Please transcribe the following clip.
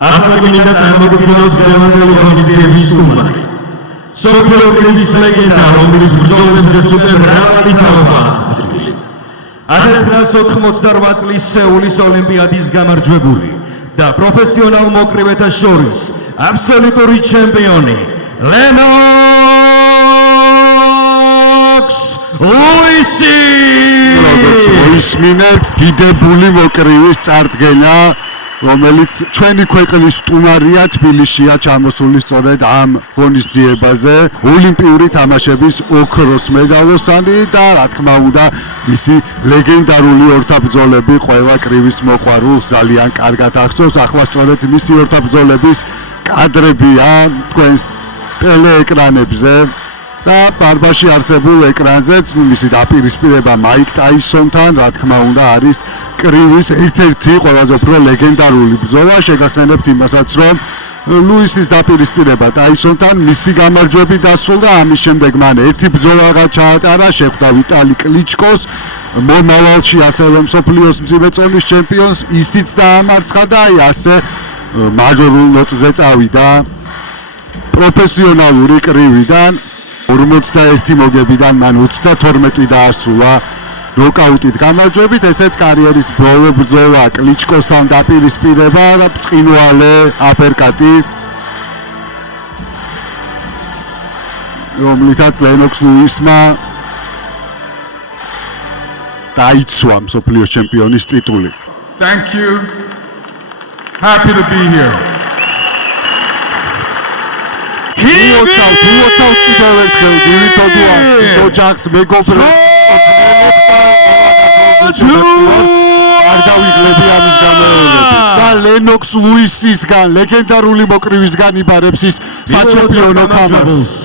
ახლა გინდა წარმოგიდგენოთ დღევანდელი ღონისძიების სტუმარი. სოფლიო კრების ლეგენდა, რომლის ბრძოლებზე უკვე მრავალი თაობა აღწრილი. 1988 წლის სეულის ოლიმპიადის გამარჯვებული და პროფესიონალ მოკრივეთა შორის აბსოლუტური ჩემპიონი ლენოქს ლუისი. როგორც მოისმინეთ, დიდებული მოკრივის წარდგენა, რომელიც ჩვენი ქვეყნის სტუმარია, თბილისშია ჩამოსული სწორედ ამ ღონისძიებაზე, ოლიმპიური თამაშების ოქროს მედალოსანი და რა თქმა უნდა, მისი ლეგენდარული ორთაბრძოლები ყველა კრივის მოყვარულს ძალიან კარგად ახსოვს. ახლა სწორედ მისი ორთაბრძოლების კადრებია თქვენს ტელეეკრანებზე და ბარბაში არსებულ ეკრანზეც მისი დაპირისპირება მაიკ ტაისონთან, რა თქმა უნდა, არის კრივის ერთ-ერთი ყველაზე უფრო ლეგენდარული ბრძოლა. შეგახსენებთ იმასაც, რომ ლუისის დაპირისპირება ტაისონთან მისი გამარჯვებით დასრულდა, ამის შემდეგ მან ერთი ბრძოლა ჩაატარა, შეხვდა ვიტალი კლიჩკოს, მომავალში ასევე მსოფლიოს მძიმე წონის ჩემპიონს, ისიც დაამარცხა და ასე მაჟორულ ნოტზე წავიდა პროფესიონალური კრივიდან. 41 მოგებიდან მან 32 დაასრულა ნოკაუტით გამარჯვებით, ესეც კარიერის ბოლო ბრძოლა კლიჩკოსთან დაპირისპირება და ბრწყინვალე აპერკატი, რომლითაც ლენოქს ლუისმა დაიცვა მსოფლიოს ჩემპიონის ტიტული. Thank you. Happy to be here. Მოცავ კიდევ ერთხელ გივითოდუას ის ოჯახს მეგობრებს არ დავიღლები ამის გამეორებით და ლენოქს ლუისისგან, ლეგენდარული მოკრივისგან იბარებს ის საჩემპიონო თამაშს.